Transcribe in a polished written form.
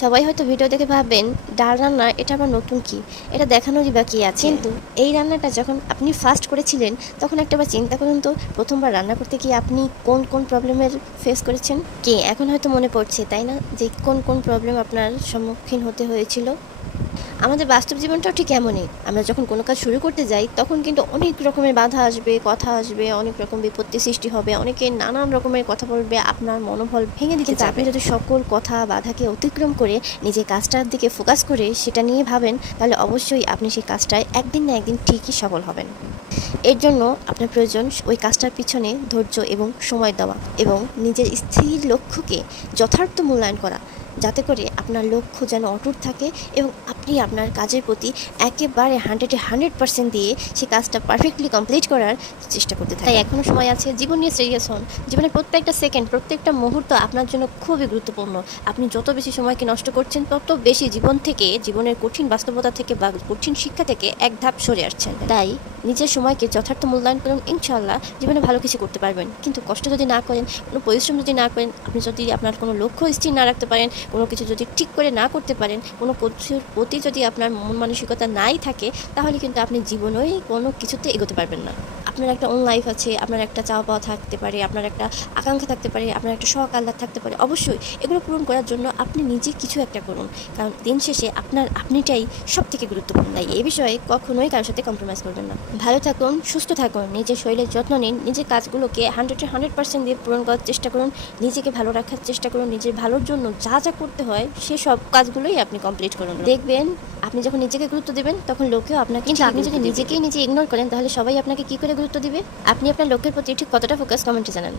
সবাই হয়তো ভিডিও দেখে ভাববেন ডাল রান্না এটা আবার নতুন কি, এটা দেখানোরই বা কি আছে। কিন্তু এই রান্নাটা যখন আপনি ফার্স্ট করেছিলেন তখন একটাবার চিন্তা করুন তো, প্রথমবার রান্না করতে গিয়ে আপনি কোন কোন প্রবলেমের ফেস করেছেন। কি এখন হয়তো মনে পড়ছে তাই না, যে কোন কোন প্রবলেম আপনার সম্মুখীন হতে হয়েছিল। আমাদের বাস্তব জীবনটাও ঠিক এমনই। আমরা যখন কোনো কাজ শুরু করতে যাই তখন কিন্তু অনেক রকমের বাধা আসবে, কথা আসবে, অনেক রকম বিপত্তি সৃষ্টি হবে, অনেকে নানান রকমের কথা বলবে, আপনার মনোবল ভেঙে দিতে চাবে। আপনি যদি সকল কথা বাধাকে অতিক্রম করে নিজের কাজটার দিকে ফোকাস করে সেটা নিয়ে ভাবেন, তাহলে অবশ্যই আপনি সেই কাজটায় একদিন না একদিন ঠিকই সফল হবেন। এর জন্য আপনার প্রয়োজন ওই কাজটার পিছনে ধৈর্য এবং সময় দেওয়া, এবং নিজের স্থির লক্ষ্যকে যথার্থ মূল্যায়ন করা, যাতে করে আপনার লক্ষ্য যেন অটুট থাকে এবং আপনি আপনার কাজের প্রতি একেবারে 100% দিয়ে সেই কাজটা পারফেক্টলি কমপ্লিট করার চেষ্টা করতে থাকেন। তাই এখনও সময় আছে, জীবন নিয়ে সিরিয়াস হন। জীবনের প্রত্যেকটা সেকেন্ড, প্রত্যেকটা মুহূর্ত আপনার জন্য খুবই গুরুত্বপূর্ণ। আপনি যত বেশি সময়কে নষ্ট করছেন তত বেশি জীবন থেকে, জীবনের কঠিন বাস্তবতা থেকে বা কঠিন শিক্ষা থেকে এক ধাপ সরে আসছেন। তাই নিজের সময়কে যথার্থ মূল্যায়ন করুন, ইনশাআল্লাহ জীবনে ভালো কিছু করতে পারবেন। কিন্তু কষ্ট যদি না করেন, কোনো পরিশ্রম যদি না করেন, আপনি যদি আপনার কোনো লক্ষ্য স্থির না রাখতে পারেন, কোনো কিছু যদি ঠিক করে না করতে পারেন, কোনো কিছুর প্রতি যদি আপনার মন মানসিকতা নাই থাকে, তাহলে কিন্তু আপনি জীবনেই কোনো কিছুতে এগোতে পারবেন না। আপনার একটা ওন লাইফ আছে, আপনার একটা চাওয়া পাওয়া থাকতে পারে, আপনার একটা আকাঙ্ক্ষা থাকতে পারে, আপনার একটা শখ আহ্লাদ থাকতে পারে। অবশ্যই এগুলো পূরণ করার জন্য আপনি নিজে কিছু একটা করুন, কারণ দিন শেষে আপনিটাই সব থেকে গুরুত্বপূর্ণ। তাই এই বিষয়ে কখনোই কারোর সাথে কম্প্রোমাইজ করবেন না। ভালো থাকুন, সুস্থ থাকুন, নিজের শরীরের যত্ন নিন, নিজের কাজগুলোকে 100% দিয়ে পূরণ করার চেষ্টা করুন, নিজেকে ভালো রাখার চেষ্টা করুন, নিজের ভালোর জন্য যা যা করতে হয় সেসব কাজগুলোই আপনি কমপ্লিট করুন। দেখবেন আপনি যখন নিজেকে গুরুত্ব দেবেন তখন লোকেও আপনাকে, কিন্তু আপনি যদি নিজেকেই নিজে ইগনোর করেন তাহলে সবাই আপনাকে কি করে গুরুত্ব দিবে। আপনি আপনার লক্ষ্যের প্রতি ঠিক কতটা ফোকাস, কমেন্টে জানান।